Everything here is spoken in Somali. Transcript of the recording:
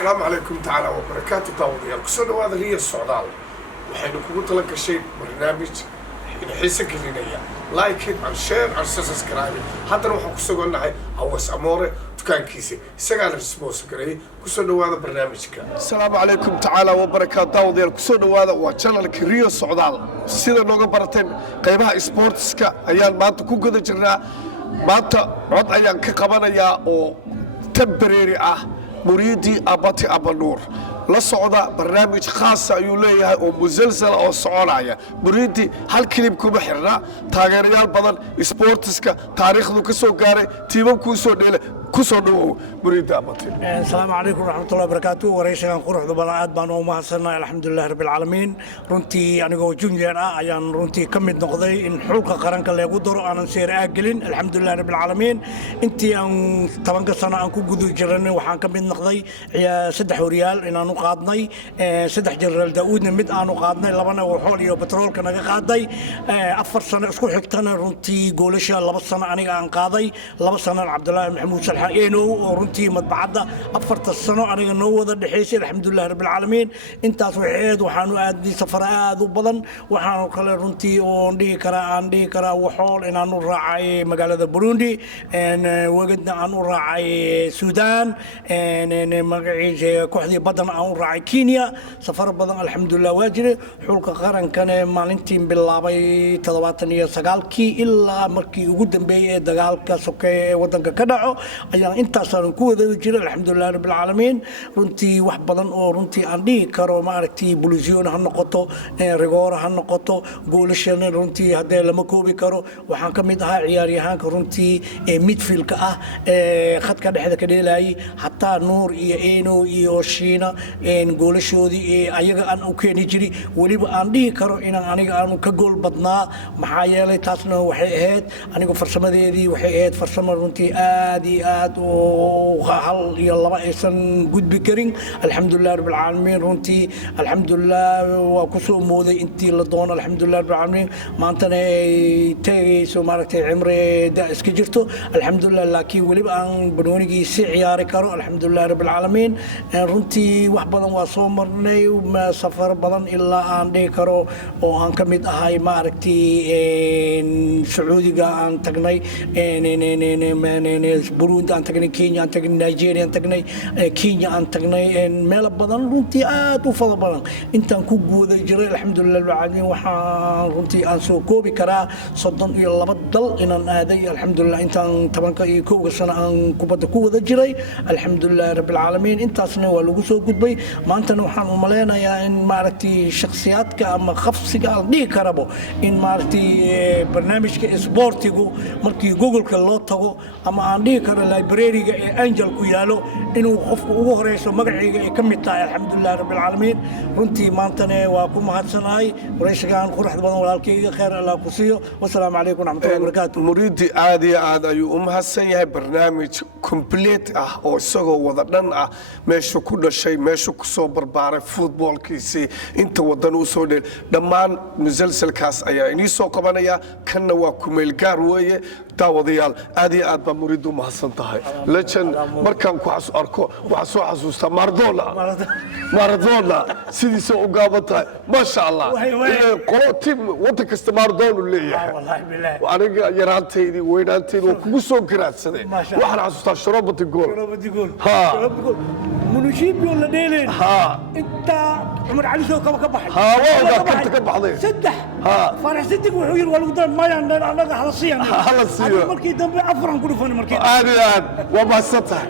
السلام عليكم تعالى وبركاته داوديال كسر هذا هي السعودال وحين كنت لك شيء برنامج حين حيسك لنا لايك عن شير عن سبسكرايب حتى لو كسر قلنا هوس أموره كان كيسي سجل اسمه كريه كسر هذا برنامجك السلام عليكم تعالى وبركاته داوديال كسر هذا وشانل كريو السعودال سيدا نوجا برتين قيمها سبورتسك أيام ما تكون قد جرنا ما تعود أيام كقبنا يا أو تبريري مريدي أباتي أبا نور la socda barnaamij khaas ah ayuu leeyahay oo musalsal oo soconaya muriidi hal kilib kuma xirna taageerayaal badan sportska taariikhdu ka soo gaaray tiimamku soo dheelay ku soo dhawow muriidi abati assalaamu calaykum waraxmatullahi wabarakaatuh waraysigan quruxda badan aad baan u mahadsannahay alxamdulillahi rabbil caalamiin runtii anigoo junior ah ayaan runtii ka mid noqday in xulka qaranka lagu daro aanan seer ah gelin alxamdulillahi rabbil caalamiin intii aan 10 sano aan ku gudu jirnay waxaan ka mid noqday 3 horyaal inaan qaadnay 3 jeneraal daawudna mid aanu qaadnay labana waxool iyo petroolka naga qaaday 4 sano isku xigtana runtii goolasha 2 sano aniga aan qaaday 2 sano Cabdullaahi Maxamuud Salxaan eeno oo runtii madbacada 4 sano aniga noo wada dhaxeysay alxamdulillaah rabbil caalamiin intaas waxaanu aadnay safar aad u badan waxaanu kale runtii oo dhigi karaa waxool inaanu raacay magaalada Burundi wagadna aanu raacay Suudaan magaciisa kooxdii badan raacay Kenya safar badan alxamdulillaah waajire xulka qarankan maalintii bilaabay 79kii ilaa markii ugu dambeeyay dagaalka sokeeye ee wadanka ka dhaco ayaan intaas aan ku wada jiray alxamdulillaah rabbil caalamiin runtii wax badan oo runtii aan dhigi karo ma aragtay buliisiyoon ha noqoto rigoor ha noqoto goolashan runtii hadee lama koobi karo waxaan ka mid ahaa ciyaaryahanka runtii midfield-ka ah khadka dhexda ka dheelayay hatta nuur iyo eeno iyo shiina goolashoodii ayaga aan u keeni jiray waliba aan dhihi karo inaan aniga aan ka gool badnaa maxaa yeelay taasna waxay ahayd aniga farsamadeedii waxay ahayd farsamo runtii aad iyo aad oo hal iyo laba aysan gudbi karin alxamdulillaah rabbil caalamiin runtii alxamdulillaah waa ku soo mooday intii la doono alxamdulillaah rabbil caalamiin maantana ay tagayso maaragtay cimri da iska jirto alxamdulillaah laakiin waliba aan banoonigii si ciyaari karo alxamdulillaah rabbil caalamiin runtii wax badan waa soo marnay safar badan ilaa aan dhigi karo oo aan ka mid ahay maaragtay Sacuudiga aan tagnay Burundi aan tagnay Kenya aan tagnay Nigeria aan tagnay Kenya aan tagnay meel badan runtii aad u fara badan intaan ku guuday jiray alxamdulillaah rabbil waxaan runtii aan soo koobi karaa 32 dal inaan aaday alxamdulillaah intaan 11 sano aan kubadda ku wada jiray alxamdulillaah rabbil caalamiin intaasna waa lagu soo gudbay maantana waxaan u maleynayaa in maaragtay shakhsiyaadka ama khafsiga aan dhigi karabo in maaragtay barnaamijka sportigu markii Google-ka loo tago ama aan dhigi karo library-ga ee Angel ku yaalo inuu qofku ugu horeyso magaciiga ay ka mid tahay alxamdulillaah rabbil caalamiin runtii maantana waa ku mahadsanahay waraysigan quruxda badan walaalkayga khayr Allah ku siiyo wassalaamu calaykum waraxmatullaahi wabarakaatuh muriidi aad iyo aad ayuu u mahadsan yahay barnaamij complete ah oo isagoo wada dhan ah meesha ku dhashay meesha ku soo barbaaray footballkiisii inta wadan uu soo dheel dhammaan musalsalkaas ayaa inii soo qabanaya kanna waa ku meel gaar weeye daawadayaal aad iyo aad baa muriid u mahadsan tahay legend markaan ku arko waxaa soo xasuustaa Maradona sidiisa u gaaban tahay maasha Allah qolo tim wadan kasta Maradona leeyahay aniga yaraanteydii weynaanteydii waa kugu soo garaadsaday waxaan xasuustaa sharobati gool منوشيبيو ولا ديلين انت عمر علي سو كبا كبخay والله كنت كبخday صدح فرح صدق وحير والقدام ما انا خلصيا خلصيا markii dambe afran ku dhufan markii aad waa mahadsantahay